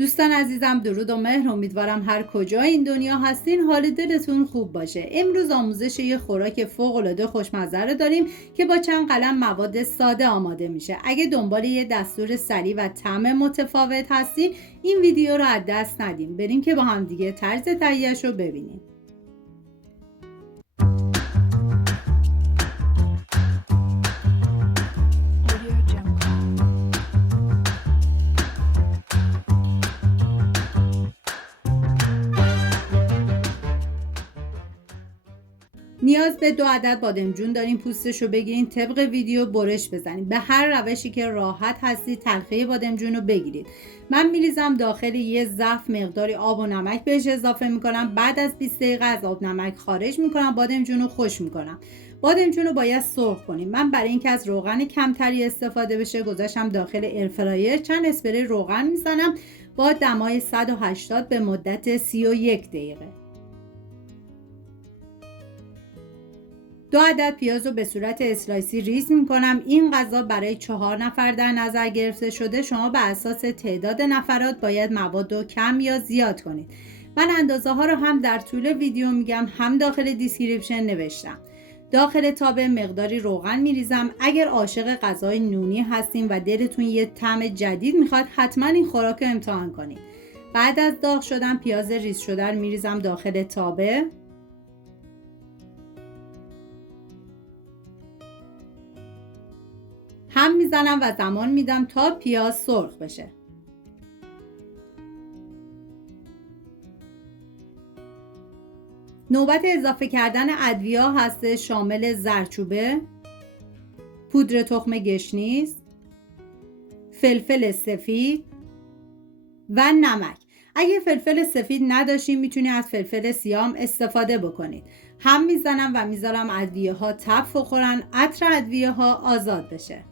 دوستان عزیزم، درود و مهر. امیدوارم هر کجا این دنیا هستین حال دلتون خوب باشه. امروز آموزش یه خوراک فوق‌العاده خوشمزه رو داریم که با چند قلم مواد ساده آماده میشه. اگه دنبال یه دستور سریع و طعم متفاوت هستین این ویدیو رو از دست ندین. بریم که با هم دیگه طرز تهیه‌اش رو ببینیم. نیاز به 2 عدد بادمجون داریم. پوستش رو بگیرین، طبق ویدیو برش بزنید. به هر روشی که راحت هستید تلخه بادمجون رو بگیرید. من میریزم داخل یه ظرف، مقداری آب و نمک بهش اضافه میکنم. بعد از 20 دقیقه از آب نمک خارج میکنم، بادمجون رو خوش میکنم. بادمجون رو باید سرخ کنیم. من برای اینکه از روغن کمتری استفاده بشه گذاشتم داخل ایرفرایر. چند اسپری روغن میزنم با دمای 180 به مدت 31 دقیقه. 2 عدد پیاز رو به صورت اسلایسی ریز میکنم. این غذا برای 4 نفر در نظر گرفته شده. شما به اساس تعداد نفرات باید مواد رو کم یا زیاد کنید. من اندازه ها رو هم در طول ویدیو میگم، هم داخل دیسکریپشن نوشتم. داخل تابه مقداری روغن میریزم. اگر عاشق غذای نونی هستین و دلتون یه طعم جدید میخواد حتما این خوراک رو امتحان کنید. بعد از داغ شدن پیاز ریز شده رو میریزم داخل تابه. هم میزنم و زمان میدم تا پیاز سرخ بشه. نوبت اضافه کردن ادویه هست، شامل زردچوبه، پودر تخم گشنیز، فلفل سفید و نمک. اگه فلفل سفید نداشتین میتونید از فلفل سیاه استفاده بکنید. هم میزنم و میذارم ادویه ها تب بخورن، عطر ادویه ها آزاد بشه.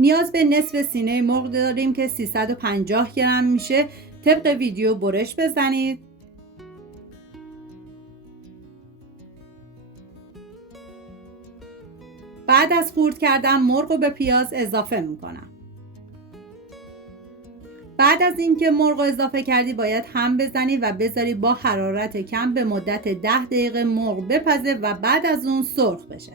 نیاز به نصف سینه مرغ داریم که 350 گرم میشه. طبق ویدیو برش بزنید. بعد از خورد کردن مرغ رو به پیاز اضافه میکنم. بعد از اینکه مرغ رو اضافه کردی باید هم بزنی و بذاری با حرارت کم به مدت 10 دقیقه مرغ بپزه و بعد از اون سرخ بشه.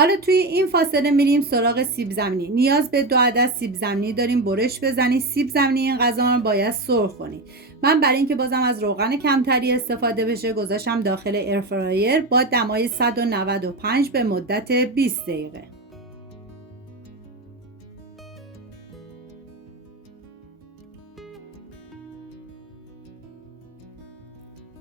حالا توی این فاصله میریم سراغ سیب زمینی. نیاز به 2 عدد سیب زمینی داریم، برش بزنید. سیب زمینی این غذا رو باید سرخ کنید. من برای اینکه بازم از روغن کمتری استفاده بشه گذاشتم داخل ایرفرایر با دمای 195 به مدت 20 دقیقه.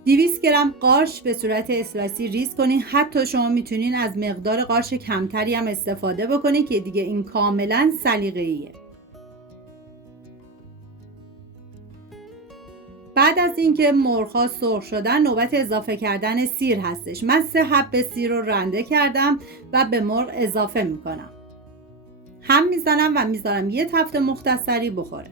$200 گرم قارچ به صورت اسلایسی ریز کنین. حتی شما میتونین از مقدار قارچ کمتری هم استفاده بکنید که دیگه این کاملا سلیقه‌ایه. بعد از اینکه مرغ‌ها سرخ شدن نوبت اضافه کردن سیر هستش. من 3 حب سیر رو رنده کردم و به مرغ اضافه میکنم. هم میزنم و میذارم یه تفت مختصری بخوره.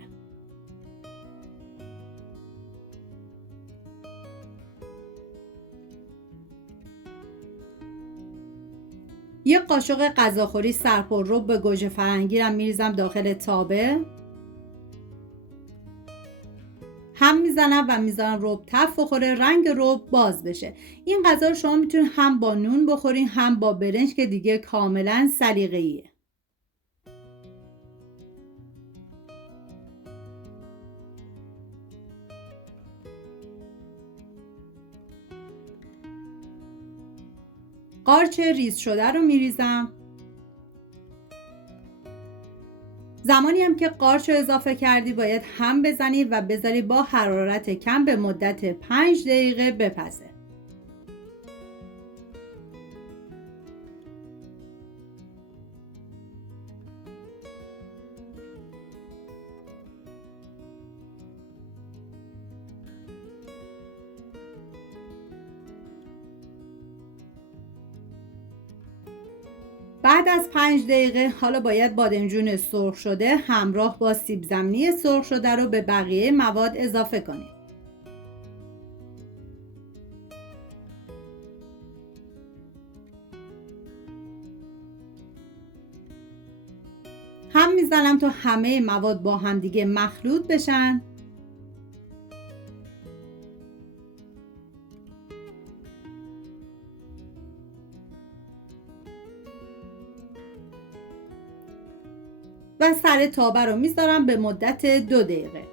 یک قاشق غذاخوری سرپررب به گوجه فرنگی رو میریزم داخل تابه. هم میزنم و میذارم رب تف بخوره، رنگ رب باز بشه. این غذا رو شما میتونید هم با نون بخورین هم با برنج که دیگه کاملا سلیقه‌ایه. قارچ ریز شده رو میریزم. زمانی هم که قارچ رو اضافه کردی باید هم بزنی و بذاری با حرارت کم به مدت 5 دقیقه بپزه. بعد از 5 دقیقه حالا باید بادمجون سرخ شده همراه با سیب زمینی سرخ شده رو به بقیه مواد اضافه کنید. هم میزنم تا همه مواد با هم دیگه مخلوط بشن. و سر تابه رو میذارم به مدت 2 دقیقه.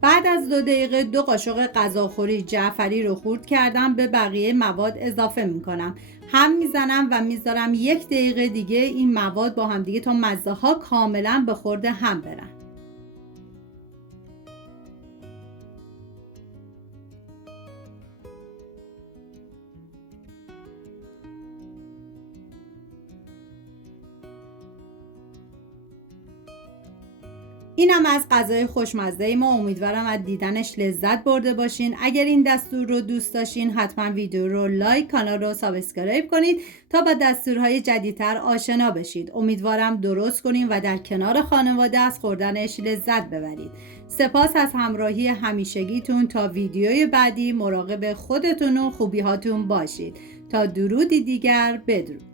بعد از 2 دقیقه 2 قاشق غذاخوری جعفری رو خورد کردم، به بقیه مواد اضافه میکنم. هم میزنم و میذارم 1 دقیقه دیگه این مواد با هم دیگه تا مزه ها کاملا به خورد هم برن. اینم از غذای خوشمزه ما. امیدوارم از دیدنش لذت برده باشین. اگر این دستور رو دوست داشتین حتما ویدیو رو لایک، کانال رو سابسکرایب کنید تا با دستورهای جدیدتر آشنا بشید. امیدوارم درست کنین و در کنار خانواده از خوردنش لذت ببرید. سپاس از همراهی همیشگیتون. تا ویدیوی بعدی مراقب خودتون و خوبیهاتون باشید. تا درودی دیگر، بدرود.